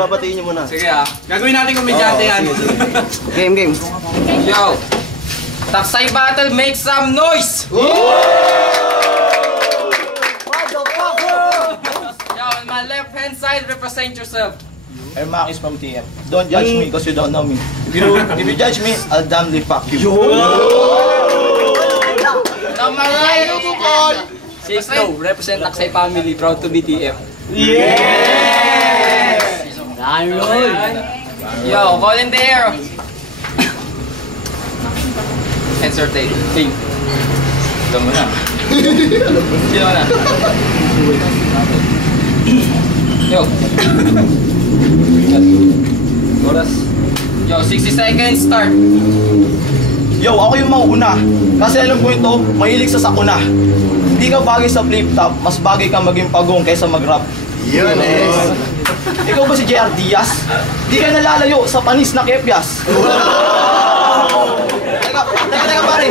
babatiin niyo muna. Sige ah. Gagawin natin komedyante yan. Game. Yo! Taksay battle, make some noise! Yo, on my left hand side, represent yourself. I'm Makis from TF. Don't judge me because you don't know me. If you judge me, I'll damnly fuck you. On my right, Six No, represent Taksay family, proud to be TF. Yes! Yo, call in the air. Entertain. Think. Alam mo na. Sino na? Yo. Oras. Yo, 60 seconds, start. Yo, ako yung mauna. Kasi alam ko ito, mahilig sa sakuna. Hindi ka bagay sa flip-top, mas bagay ka maging pagong kaysa mag-rap. Yun eh. Ikaw ba si JR Diaz? Di ka nalalayo sa panis na kepyas. Teka, pare.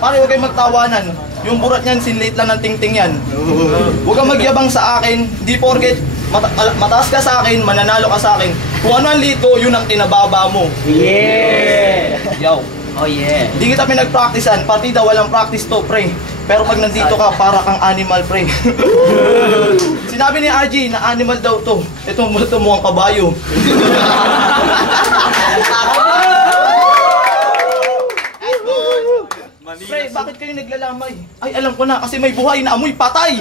Pare, huwag kayong magtawanan. Yung burat niyan, sinlate lang ng tingting yan. Huwag kang magyabang sa akin. Di porket mataas ka sa akin, mananalo ka sa akin. Kung ano ang lito, yun ang tinababa mo. Yeah! Yo. Oh yeah. Di kita pinag-practicean. Partida, walang practice to, pre. Pero pag nandito ka, para kang animal, pre. Sinabi ni RG na animal daw to. Ito mukhang kabayo. Pre, bakit kayo naglalamay? Ay, alam ko na, kasi may buhay na amoy patay!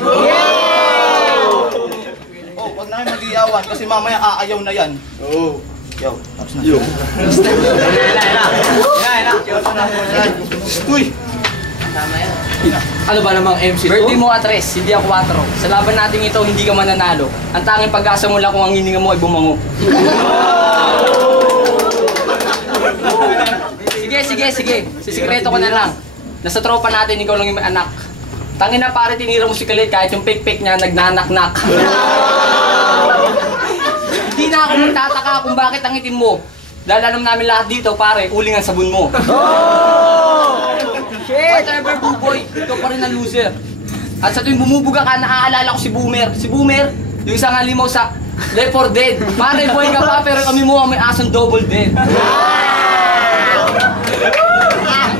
Oh, wag na kayo mag-iyawan, kasi mamaya aayaw na yan. Yo, tapos na. Uy! Ano ba namang MC to? Birthday mo at rest, hindi ako 4. Sa laban natin ito, hindi ka mananalo. Ang tanging pag-asa mo lang kung ang hininga mo ay bumango. Sige. Sisikreto ko na lang. Nasa tropa natin, ikaw lang yung may anak. Tangin na pare, tinira mo si Kalit kahit yung pik-pik niya nagnanak-nak. Hindi na ako magtataka kung bakit ang itim mo. Dahil alam namin lahat dito, pare, uling ang sabon mo. Whatever, buboy, ikaw pa rin ang loser. At sa tuwing bumubuga ka, naaalala ko si Boomer. Si Boomer, yung isang halimaw sa Left 4 Dead. Pare, boy ka pa, pero kami mo ang may asong double dead.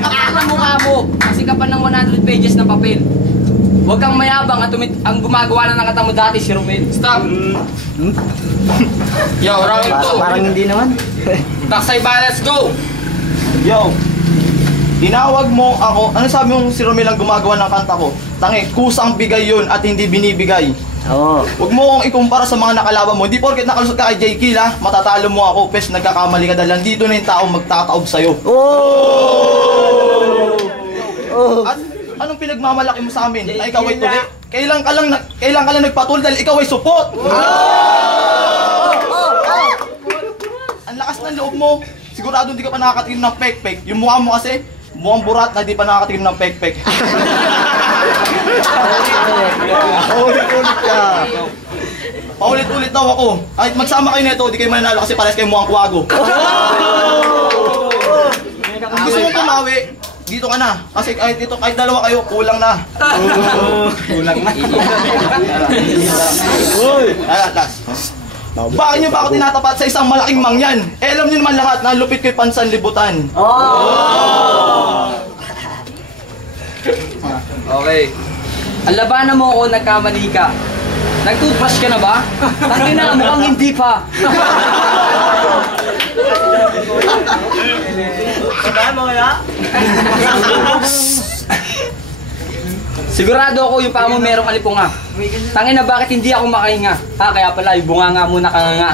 Ang kapal na mukha mo, kasi ka pa ng 100 pages na papel. Huwag kang mayabang at ang gumagawa na nakata mo dati si Romel. Stop! Yo, round 2. Parang hindi naman. Taksay ba, let's go! Yo! Tinawag mo ako, ano sabi mong si Romel ang gumagawa ng kanta ko? Tangi, kusang bigay yun at hindi binibigay. Oo. Huwag mo akong ikumpara sa mga nakalaban mo. Hindi porket nakalusot ka kay J. Kill ha, matatalo mo ako. Pes, nagkakamali ka dahil nandito na yung tao magtataob sa'yo. At anong pinagmamalaki mo sa amin? Na ikaw ay tuli? Kailan ka lang nagpatul dahil ikaw ay supot? Ang lakas ng loob mo. Sigurado hindi ka pa nakakatikim ng pek-pek. Yung mukha mo kasi, mukhang burat na di pa nakakatikim ng pek-pek. Paulit-ulit ka. Paulit-ulit daw ako. Kahit magsama kayo nito, di kayo mananalo kasi pares kayo mukhang kuwago. Kung gusto mo tumawi, dito ka na. Kasi kahit dalawa kayo, kulang na. Kulang na. Last. Bakit niyo ba ako tinatapat sa isang malaking mangyan? Eh, alam niyo naman lahat na lupit ko'y pansanlibutan. Okay. Ang labanan mo ako, nagkamali ka. Nag-toothbrush ka na ba? Tangin na, mukhang hindi pa. Sabahan mo kaya? Sigurado ako yung paa mo merong alipunga. Tangin na, bakit hindi ako makahinga? Kaya pala, yung bunga nga muna ka nga.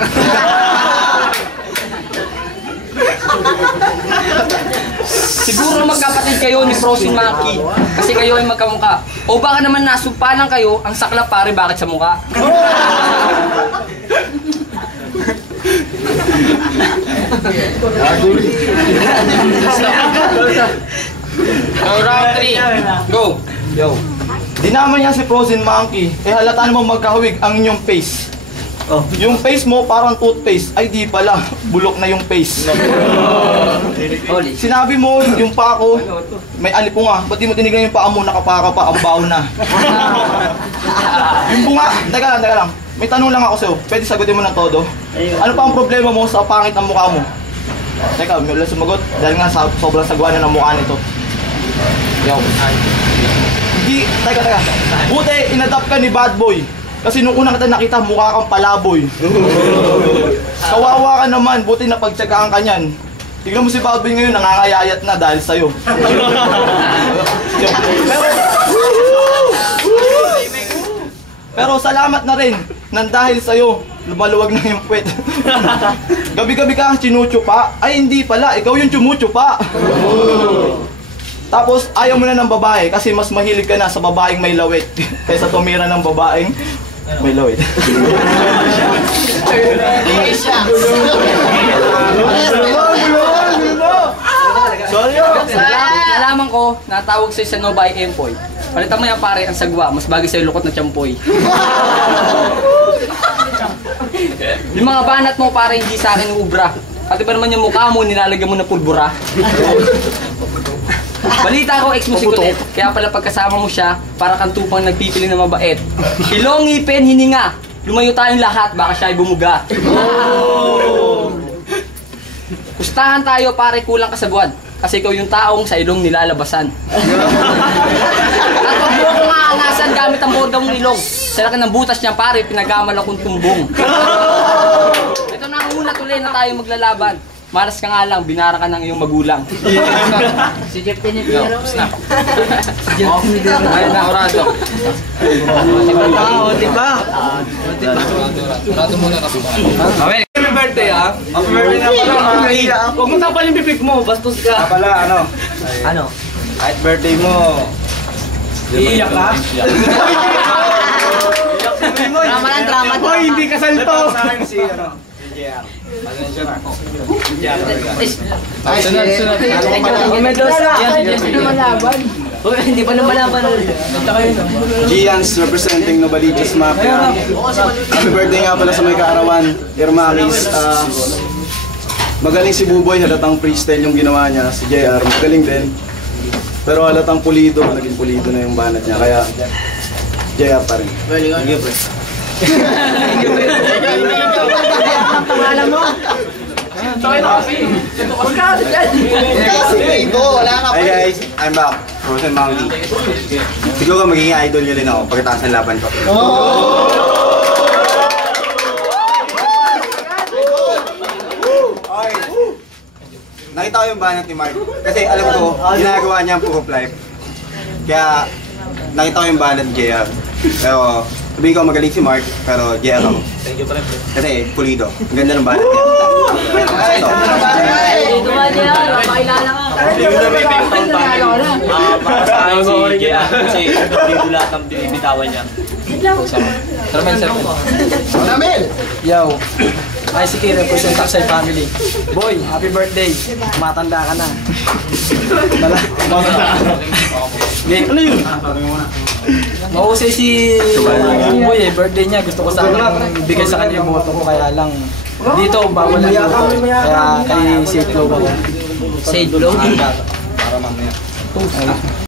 Siguro magkapatid kayo ni Frozen Monkey kasi kayo ay magkamukha. O baka naman nasumpa lang kayo, ang saklap pare, bakit sa mukha? Round 3. Go. Yo. Di naman yan si Frozen Monkey. Eh halata naman magkahawig ang inyong face. Yung face mo parang toothpaste. Ay di pala, bulok na yung face. Sinabi mo yung paa ko, may alipunga. Ba't di mo tinignan yung paa mo, nakapaka pa, ang baon na. Teka lang. May tanong lang ako sa'yo. Pwede sagutin mo ng todo? Ano pa ang problema mo sa pangit ng mukha mo? Teka, may ulit sumagot. Dahil nga sobrang sagwa na ng mukha nito. Yo. Hindi, teka. Buti, inadapt ka ni Bad Boy. Kasi nung una kita nakita, mukha kang palaboy. Kawawa ka naman, buti na pagtsagaan ka niyan. Tignan mo si Bad Boy ngayon, nangangayayat na dahil sa'yo. Pero salamat na rin, nang dahil sa'yo, lumaluwag na yung puwet. Gabi-gabi ka ang chinuchupa. Ay hindi pala, ikaw yung chumuchupa. Tapos ayaw mo na ng babae kasi mas mahilig ka na sa babaeng may lawit kaysa tumira ng babaeng may lawit. Sorry. Nalaman ko, natawag sa'yo sa Nobay Empoy. Palitan mo yan pare, ang sagwa, mas bagay sa'yo lukot na tiyampoy. Yung mga banat mo pare, hindi sa akin ubra. Pati ba naman yung mukha mo, nilalagyan mo na pulbura. Balita ko, ex mo si Kulit. Kaya pala pagkasama mo siya, para kang tupang nagpipili na mabait. Ilong, ngipin, hininga. Lumayo tayong lahat, baka siya ay bumuga. Pustahan tayo pare, kulang ka sa buwan. Kasi ikaw yung taong sa ilong nilalabasan. At pag mo ko nga angasan gamit ang borda mong ilong. Sa laki ng butas niya pare, pinagamal akong tumbong. Ito na ang una tuloy na tayo maglalaban. Malas ka nga lang, binara ka ng iyong magulang. Si Jeff Tinitiro. Snap. Ayun na, orado. Diba? Orado muna kasi. Okay. Happy birthday ah. Happy birthday na pala. Huwag mo tapal yung bibig mo, bastos ka. Pala, ano? Kahit birthday mo. Iiyak ka? Drama lang, drama. Hoy, hindi kasal to. Sa akin si, Sunod. Hindi pa lumalaban. Gians representing Novaliches Mafia. Happy birthday nga pala sa may kaarawan, Irmakis. Magaling si Buboy, halatang freestyle yung ginawa niya. Si JR, magaling din. Pero halatang pulido, naging pulido na yung banat niya. Kaya JR pa rin. Thank you, Pangalan mo? Hi guys, I'm back. Frozen Mountain. Siguro magiging idol nyo rin ako pagkatapos ng laban ko. Okay. Nakita ko yung banat ni Mark. Kasi alam ko, ginagawa niya ang proof life. Kaya nakita ko yung banat ni JR. Pero sabihin ko magaling si Mark, pero JR ako. Thank you, friend. Kasi pulido. Ang ganda ng banat niya. Ito. Dito ba niya? Pakilala ka. Para sa akin si Gia, kasi dito lahat ng binibitawan niya. Yo, ay si Kira, represent sa family. Boy, happy birthday. Matanda ka na. Ano yun? Mahusay si Boy eh, birthday niya. Gusto ko sana bigay sa kanya yung boto ko, kaya lang dito bawal na boto. Kaya kay Safe Flow ako. Say, Blow. Para mamaya.